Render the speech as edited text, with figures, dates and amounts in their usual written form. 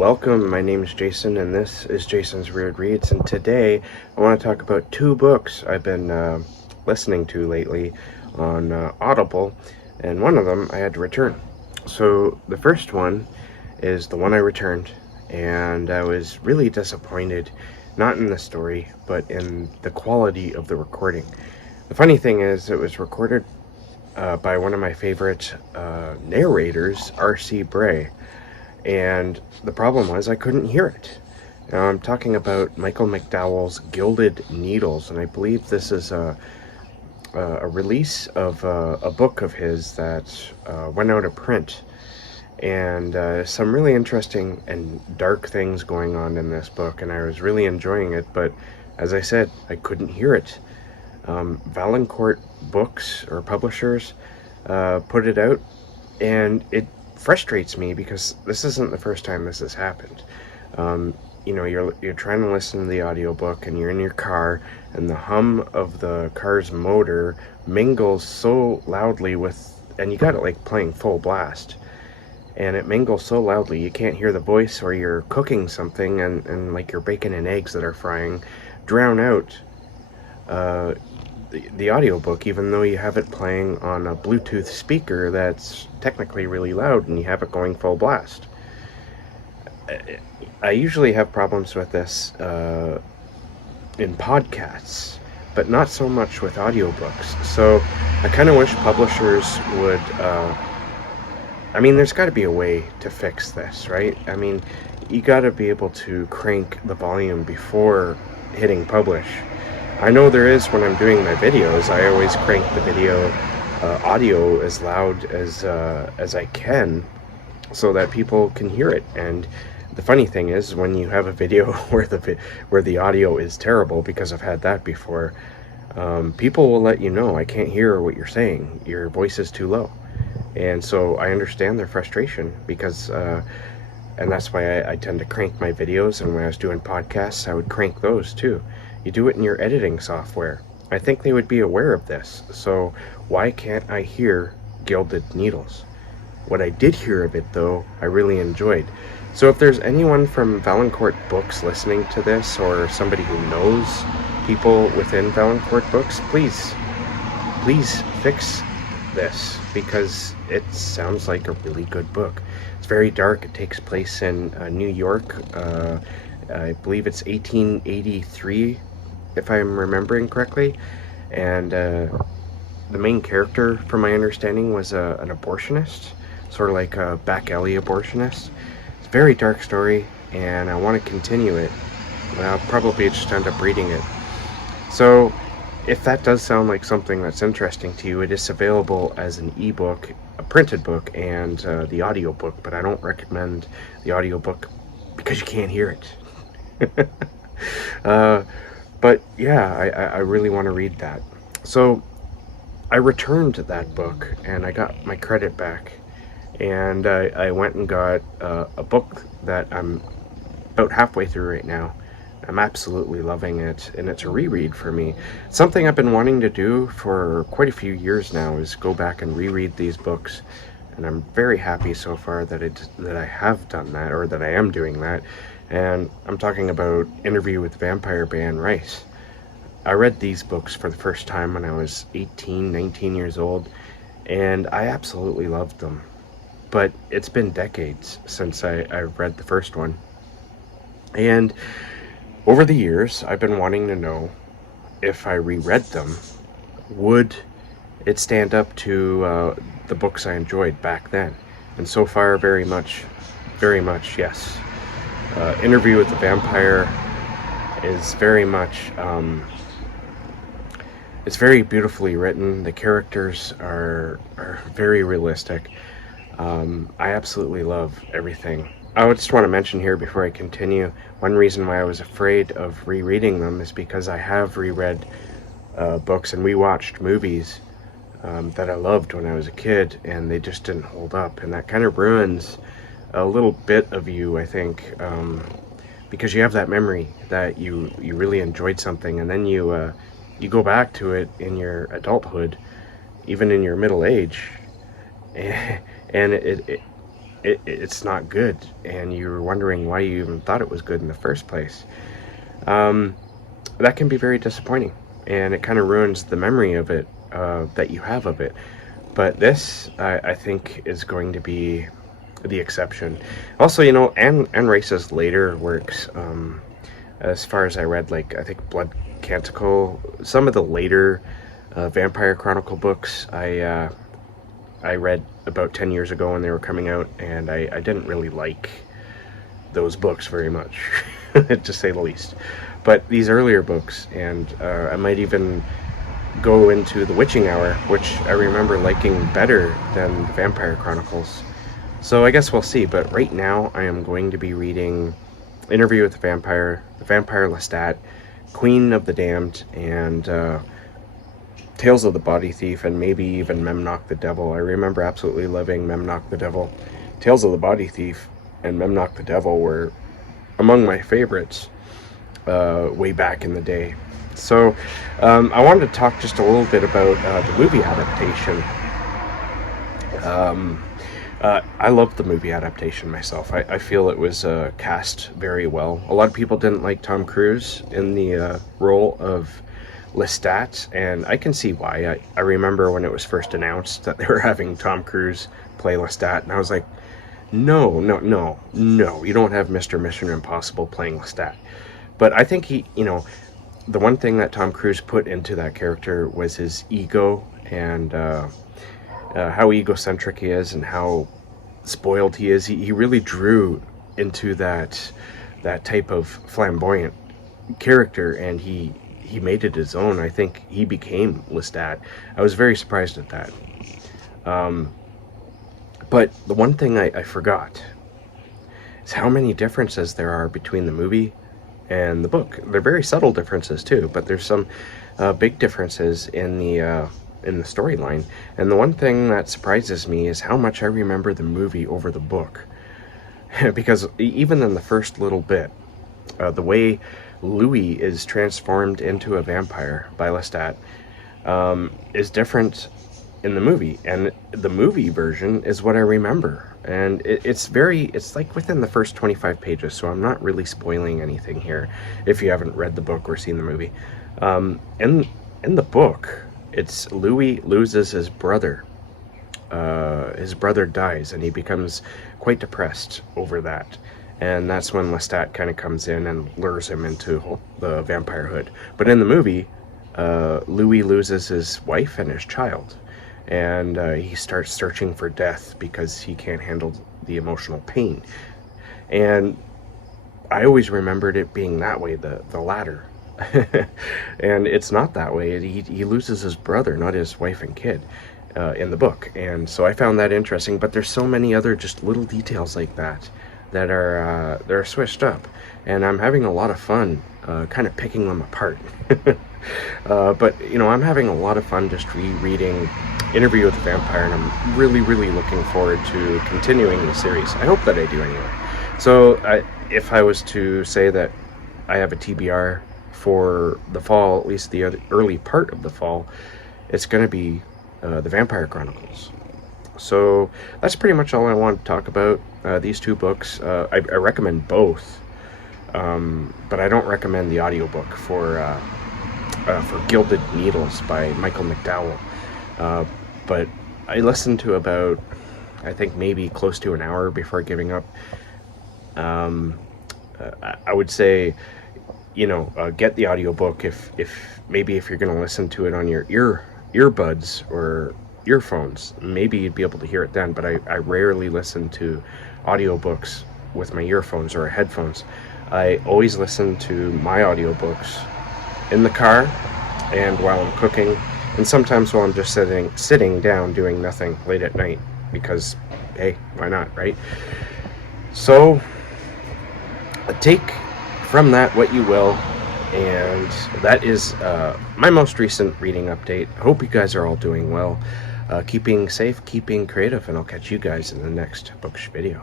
Welcome, my name is Jason, and this is Jason's Weird Reads, and today I want to talk about two books I've been listening to lately on Audible, and one of them I had to return. So the first one is the one I returned, and I was really disappointed, not in the story, but in the quality of the recording. The funny thing is, it was recorded by one of my favorite narrators, R.C. Bray. And the problem was I couldn't hear it. Now, I'm talking about Michael McDowell's Gilded Needles, and I believe this is a release of a book of his that went out of print. And some really interesting and dark things going on in this book, and I was really enjoying it, but as I said, I couldn't hear it. Valancourt Books, or publishers, put it out, and it frustrates me because this isn't the first time this has happened. You're trying to listen to the audiobook and you're in your car, and the hum of the car's motor mingles so loudly with, and you got it like playing full blast, and it mingles so loudly you can't hear the voice, or you're cooking something and like your bacon and eggs that are frying drown out the audiobook, even though you have it playing on a Bluetooth speaker that's technically really loud and you have it going full blast. I usually have problems with this in podcasts, but not so much with audiobooks. So I kind of wish publishers would, there's got to be a way to fix this, right? You got to be able to crank the volume before hitting publish. I know there is when I'm doing my videos. I always crank the video audio as loud as I can so that people can hear it. And the funny thing is, when you have a video where the audio is terrible, because I've had that before, people will let you know, I can't hear what you're saying, your voice is too low. And so I understand their frustration, because and that's why I tend to crank my videos, and when I was doing podcasts I would crank those too. You do it in your editing software. I think they would be aware of this. So why can't I hear Gilded Needles? What I did hear of it, though, I really enjoyed. So if there's anyone from Valancourt Books listening to this, or somebody who knows people within Valancourt Books, please fix this, because it sounds like a really good book. It's very dark. It takes place in New York. I believe it's 1883, if I'm remembering correctly, and the main character, from my understanding, was an abortionist, sort of like a back alley abortionist. It's a very dark story, and I want to continue it, but I'll probably just end up reading it. So if that does sound like something that's interesting to you, it is available as an ebook, a printed book, and the audiobook, but I don't recommend the audiobook because you can't hear it. But yeah, I really want to read that. So I returned that book and I got my credit back, and I went and got a book that I'm about halfway through right now. I'm absolutely loving it, and it's a reread for me. Something I've been wanting to do for quite a few years now is go back and reread these books, and I'm very happy so far that I have done that, or that I am doing that. And I'm talking about Interview with Vampire by Anne Rice. I read these books for the first time when I was 18, 19 years old, and I absolutely loved them. But it's been decades since I read the first one. And over the years, I've been wanting to know, if I reread them, would it stand up to the books I enjoyed back then? And so far, very much yes. Interview with the Vampire is very much, it's very beautifully written. The characters are very realistic. I absolutely love everything. I would just want to mention here before I continue, one reason why I was afraid of rereading them is because I have reread books and rewatched movies that I loved when I was a kid, and they just didn't hold up, and that kind of ruins a little bit of you, I think, because you have that memory that you really enjoyed something, and then you go back to it in your adulthood, even in your middle age, and it's not good, and you're wondering why you even thought it was good in the first place. That can be very disappointing, and it kind of ruins the memory of it, that you have of it. But this, I think, is going to be the exception. Also, you know, Anne Rice's later works, as far as I read, like, I think Blood Canticle, some of the later Vampire Chronicle books, I read about 10 years ago when they were coming out, and I didn't really like those books very much, to say the least. But these earlier books, and I might even go into The Witching Hour, which I remember liking better than the Vampire Chronicles. So I guess we'll see, but right now I am going to be reading Interview with the Vampire Lestat, Queen of the Damned, and Tales of the Body Thief, and maybe even Memnoch the Devil. I remember absolutely loving Memnoch the Devil. Tales of the Body Thief and Memnoch the Devil were among my favorites way back in the day. So I wanted to talk just a little bit about the movie adaptation. I loved the movie adaptation myself. I feel it was cast very well. A lot of people didn't like Tom Cruise in the role of Lestat, and I can see why. I remember when it was first announced that they were having Tom Cruise play Lestat, and I was like, no, you don't have Mr. Mission Impossible playing Lestat. But I think he, you know, the one thing that Tom Cruise put into that character was his ego, and how egocentric he is and how spoiled he is. He really drew into that type of flamboyant character, and he made it his own. I think he became Lestat. I was very surprised at that. But the one thing I forgot is how many differences there are between the movie and the book. They're very subtle differences too, but there's some big differences in the storyline. And the one thing that surprises me is how much I remember the movie over the book. Because even in the first little bit, the way Louis is transformed into a vampire by Lestat is different in the movie, and the movie version is what I remember. And it's like within the first 25 pages, so I'm not really spoiling anything here if you haven't read the book or seen the movie. In the book, it's Louis loses his brother. His brother dies, and he becomes quite depressed over that. And that's when Lestat kind of comes in and lures him into the vampirehood. But in the movie, Louis loses his wife and his child. And he starts searching for death because he can't handle the emotional pain. And I always remembered it being that way, the latter. And it's not that way. He loses his brother, not his wife and kid, in the book. And so I found that interesting. But there's so many other just little details like that are switched up, and I'm having a lot of fun kind of picking them apart. But you know, I'm having a lot of fun just rereading Interview with the Vampire, and I'm really looking forward to continuing the series. I hope that I do anyway. So if I was to say that I have a TBR for the fall, at least the early part of the fall, it's going to be the Vampire Chronicles. So that's pretty much all I want to talk about. These two books, I recommend both, but I don't recommend the audiobook for Gilded Needles by Michael McDowell. But I listened to about, I think maybe close to an hour before giving up. I would say, you know, get the audiobook if you're going to listen to it on your earbuds or earphones, maybe you'd be able to hear it then. But I rarely listen to audiobooks with my earphones or headphones. I always listen to my audiobooks in the car and while I'm cooking, and sometimes while I'm just sitting down doing nothing late at night, because hey, why not, right? So take from that what you will, and that is my most recent reading update. I hope you guys are all doing well, keeping safe, keeping creative, and I'll catch you guys in the next bookish video.